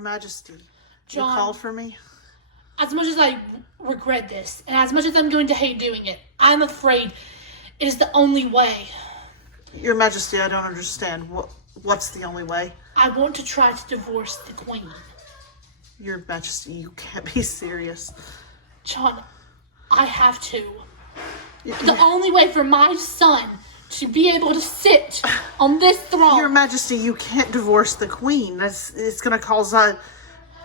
Your Majesty, John, you called for me? as much as I regret this, and as much as I'm going to hate doing it, I'm afraid it is the only way. Your Majesty, I don't understand. What's the only way? I want to try to divorce the Queen. Your Majesty, you can't be serious. John, I have to. The only way for my son to be able to sit on this throne. Your Majesty, you can't divorce the Queen. It's going to cause a...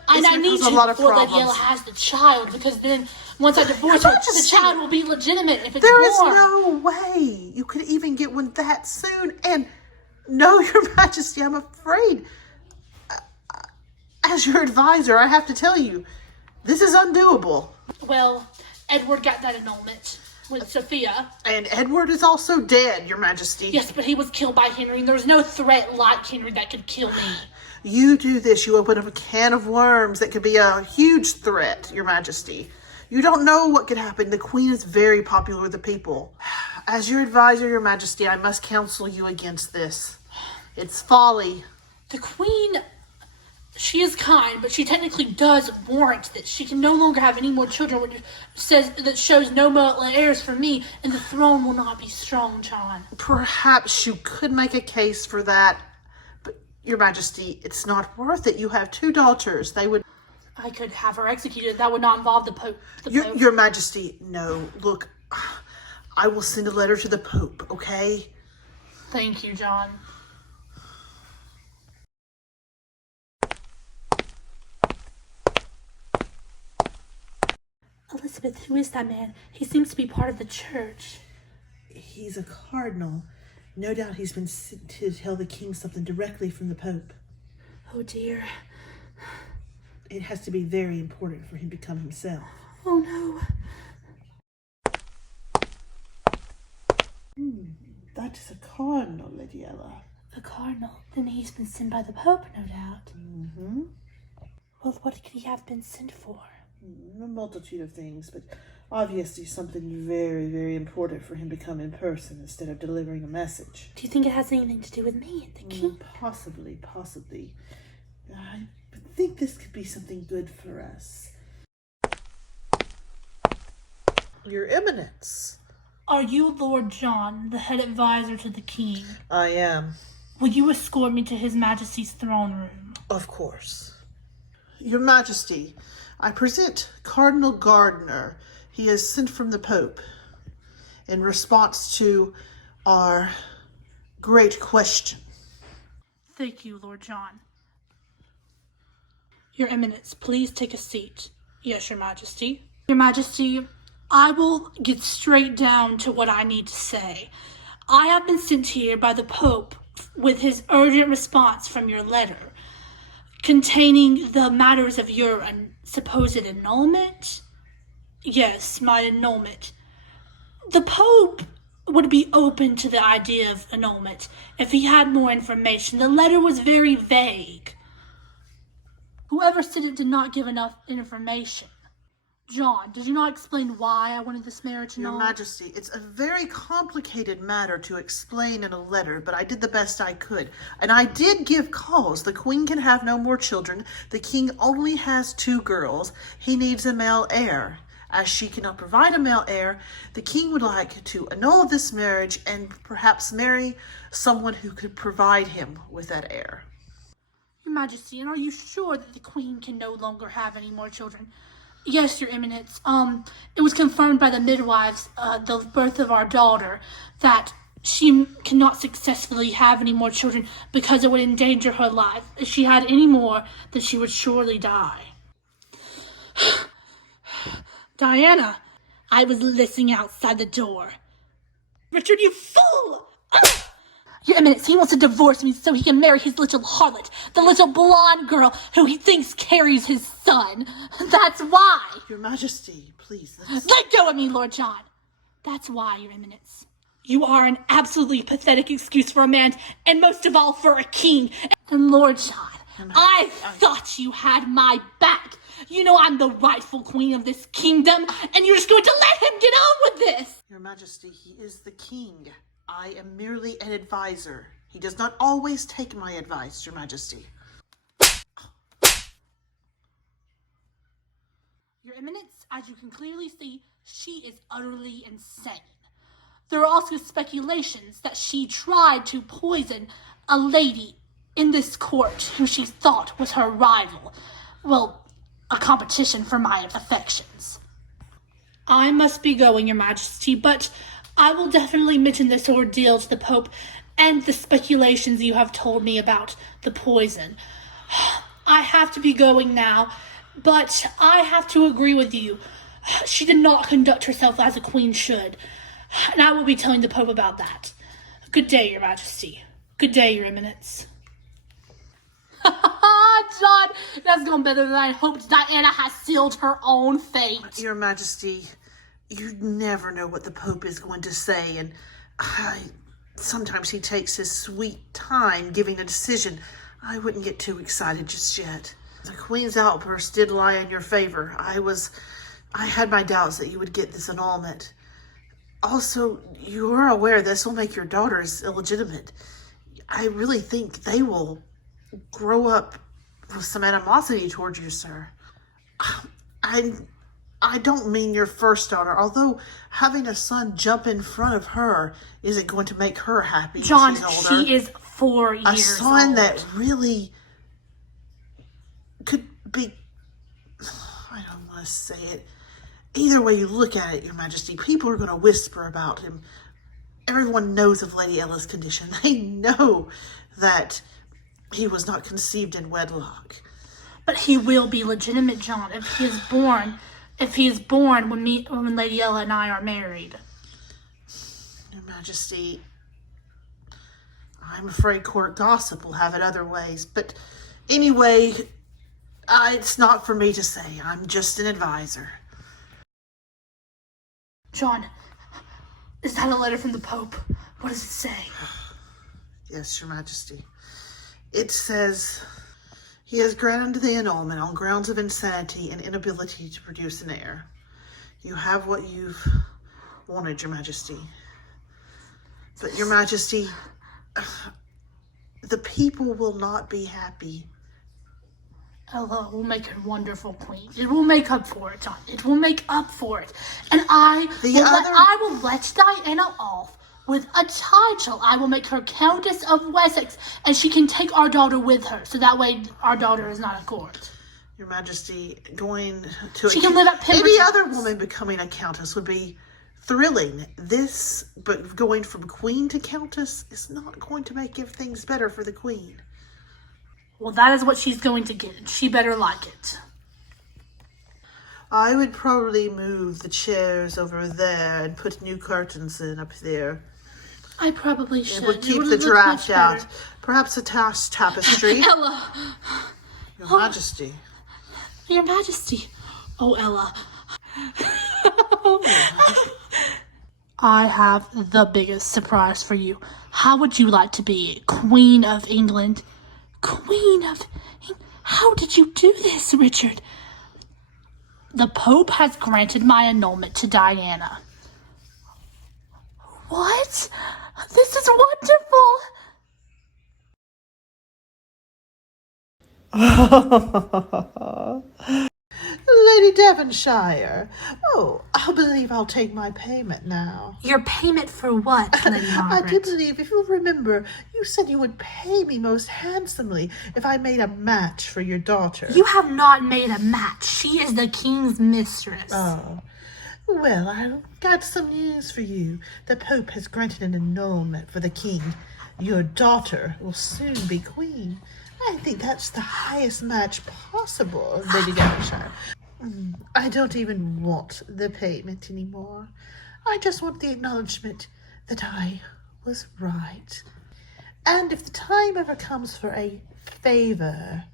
And I need to before Lady Ella has the child, because then once I divorce her, the child will be legitimate if it's There born. is no way you could even get one that soon. And no, Your Majesty, I'm afraid. As your advisor, I have to tell you, this is undoable. Well, Edward got that annulment with Sophia. And Edward is also dead, Your Majesty. Yes, but he was killed by Henry, and there was no threat like Henry that could kill me. You do this, you open up a can of worms that could be a huge threat, Your Majesty. You don't know what could happen. The Queen is very popular with the people. As your advisor, Your Majesty, I must counsel you against this. It's folly. The Queen, she is kind, but she technically does warrant that she can no longer have any more children, which shows no male heirs for me, and the throne will not be strong, John. Perhaps you could make a case for that. But, Your Majesty, it's not worth it. You have 2 daughters. They would... I could have her executed. That would not involve the Pope. Your Majesty, no. Look, I will send a letter to the Pope, okay? Thank you, John. Elizabeth, who is that man? He seems to be part of the church. He's a cardinal. No doubt he's been sent to tell the king something directly from the Pope. Oh, dear. It has to be very important for him to come himself. Oh, no. That is a cardinal, Lady Ella. A cardinal? Then he's been sent by the Pope, no doubt. Mm-hmm. Well, what could he have been sent for? A multitude of things, but obviously something very, very important for him to come in person instead of delivering a message. Do you think it has anything to do with me and the king? Possibly. I think this could be something good for us. Your Eminence. Are you Lord John, the head advisor to the king? I am. Will you escort me to His Majesty's throne room? Of course. Your Majesty, I present Cardinal Gardiner. He is sent from the Pope in response to our great question. Thank you, Lord John. Your Eminence, please take a seat. Yes, Your Majesty. Your Majesty, I will get straight down to what I need to say. I have been sent here by the Pope with his urgent response from your letter, containing the matters of your supposed annulment. Yes, my annulment. The Pope would be open to the idea of annulment if he had more information. The letter was very vague. Whoever sent it did not give enough information. John, did you not explain why I wanted this marriage annulled? Your Majesty, it's a very complicated matter to explain in a letter, but I did the best I could. And I did give cause. The Queen can have no more children. The King only has 2 girls. He needs a male heir. As she cannot provide a male heir, the King would like to annul this marriage and perhaps marry someone who could provide him with that heir. Your Majesty, and are you sure that the Queen can no longer have any more children? Yes, Your Eminence. It was confirmed by the midwives, the birth of our daughter, that she cannot successfully have any more children because it would endanger her life. If she had any more, then she would surely die. Diana, I was listening outside the door. Richard, you fool! Your Eminence, he wants to divorce me so he can marry his little harlot, the little blonde girl who he thinks carries his son. That's why. Your Majesty, please. Let go of me, Lord John. That's why, Your Eminence. You are an absolutely pathetic excuse for a man, and most of all for a king. And Lord John, I thought you had my back. You know I'm the rightful queen of this kingdom, and you're just going to let him get on with this. Your Majesty, he is the king. I am merely an advisor. He does not always take my advice, Your Majesty. Your Eminence, as you can clearly see, she is utterly insane. There are also speculations that she tried to poison a lady in this court who she thought was her rival. Well, a competition for my affections. I must be going, Your Majesty, but I will definitely mention this ordeal to the Pope and the speculations you have told me about the poison. I have to be going now, but I have to agree with you. She did not conduct herself as a queen should, and I will be telling the Pope about that. Good day, Your Majesty. Good day, Your Eminence. John, that's gone better than I hoped. Diana has sealed her own fate. Your Majesty, you never know what the Pope is going to say, and sometimes he takes his sweet time giving a decision. I wouldn't get too excited just yet. The Queen's outburst did lie in your favor. I had my doubts that you would get this annulment. Also, you are aware this will make your daughters illegitimate. I really think they will grow up with some animosity towards you, sir. I don't mean your first daughter, although having a son jump in front of her isn't going to make her happy. John, she's older. she is 4 years old. A son that really could be, I don't want to say it. Either way you look at it, Your Majesty, people are going to whisper about him. Everyone knows of Lady Ella's condition. They know that he was not conceived in wedlock. But he will be legitimate, John, if he is born. If he is born when Lady Ella and I are married. Your Majesty, I'm afraid court gossip will have it other ways. But anyway, it's not for me to say. I'm just an advisor. John, is that a letter from the Pope? What does it say? Yes, Your Majesty. It says, he has granted the annulment on grounds of insanity and inability to produce an heir. You have what you've wanted, Your Majesty. But, Your Majesty, the people will not be happy. Ella will make a wonderful queen. It will make up for it, John. It will make up for it. And I will let Diana off with a title. I will make her Countess of Wessex, and she can take our daughter with her, so that way our daughter is not at court. Your Majesty, going to she can live at Pemberton. Any other woman becoming a countess would be thrilling. But going from queen to countess is not going to make things better for the queen. Well, that is what she's going to get, and she better like it. I would probably move the chairs over there and put new curtains in up there. I probably should. It would keep the draft out. Perhaps a tapestry. Ella! Your Majesty. Your Majesty. Oh, Ella. I have the biggest surprise for you. How would you like to be Queen of England? Queen of England? How did you do this, Richard? The Pope has granted my annulment to Diana. What? This is wonderful! Lady Devonshire. Oh, I believe I'll take my payment now. Your payment for what, Lady Margaret? I do believe, if you remember, you said you would pay me most handsomely if I made a match for your daughter. You have not made a match. She is the king's mistress. Oh. Well, I've got some news for you. The Pope has granted an annulment for the king. Your daughter will soon be queen. I think that's the highest match possible, Lady Devonshire. I don't even want the payment anymore. I just want the acknowledgement that I was right. And if the time ever comes for a favor,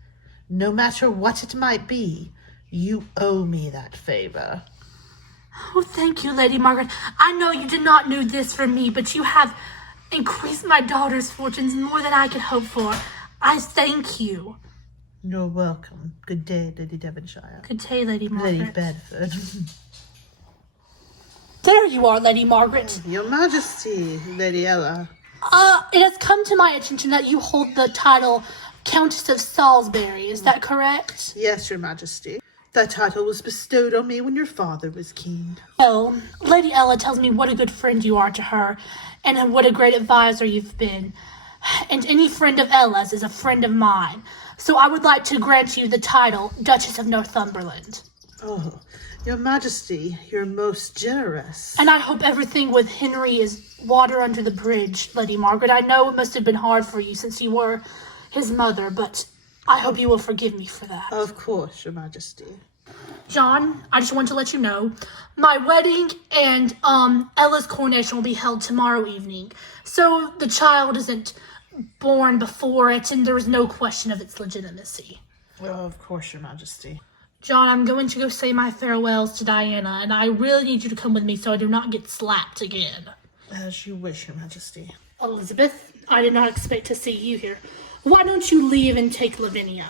no matter what it might be, you owe me that favor. Oh, thank you, Lady Margaret. I know you did not do this for me, but you have increased my daughter's fortunes more than I could hope for. I thank you. You're welcome. Good day, Lady Devonshire. Good day, Lady Margaret. Lady Bedford. There you are, Lady Margaret. Your Majesty, Lady Ella. It has come to my attention that you hold the title Countess of Salisbury. Is that correct? Yes, Your Majesty. That title was bestowed on me when your father was king. Well, Lady Ella tells me what a good friend you are to her, and what a great advisor you've been. And any friend of Ella's is a friend of mine. So I would like to grant you the title Duchess of Northumberland. Oh, your majesty, you're most generous. And I hope everything with Henry is water under the bridge, Lady Margaret. I know it must have been hard for you since you were his mother, but I hope you will forgive me for that. Of course, your majesty. John, I just want to let you know, my wedding and Ella's coronation will be held tomorrow evening. So the child isn't born before it, and there is no question of its legitimacy. Oh, of course, your majesty. John, I'm going to go say my farewells to Diana, and I really need you to come with me so I do not get slapped again. As you wish, your majesty. Elizabeth, I did not expect to see you here. Why don't you leave and take Lavinia?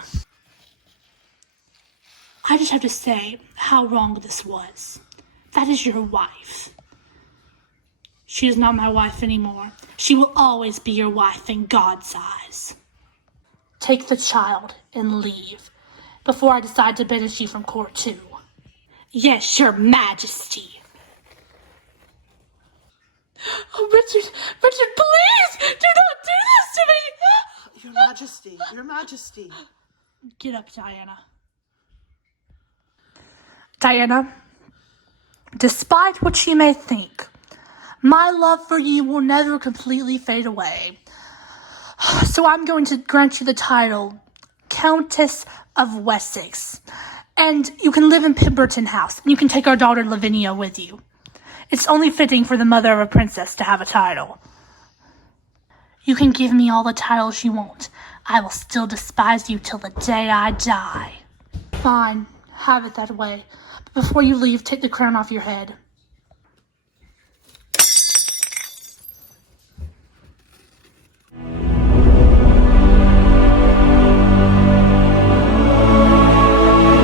I just have to say how wrong this was. That is your wife. She is not my wife anymore. She will always be your wife in God's eyes. Take the child and leave before I decide to banish you from court too. Yes, your majesty. Oh, Richard, please do not do this to me. Your majesty, your majesty. Get up, Diana. Diana, despite what you may think, my love for you will never completely fade away. So I'm going to grant you the title Countess of Wessex. And you can live in Pemberton House, and you can take our daughter Lavinia with you. It's only fitting for the mother of a princess to have a title. You can give me all the titles you want. I will still despise you till the day I die. Fine, have it that way. But before you leave, take the crown off your head.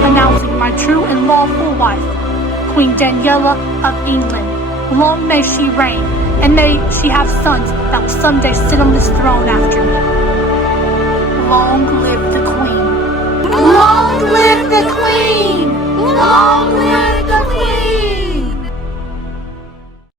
Announcing my true and lawful wife, Queen Daniela of England. Long may she reign, and may she have sons that will someday sit on this throne after me. Long live the Queen.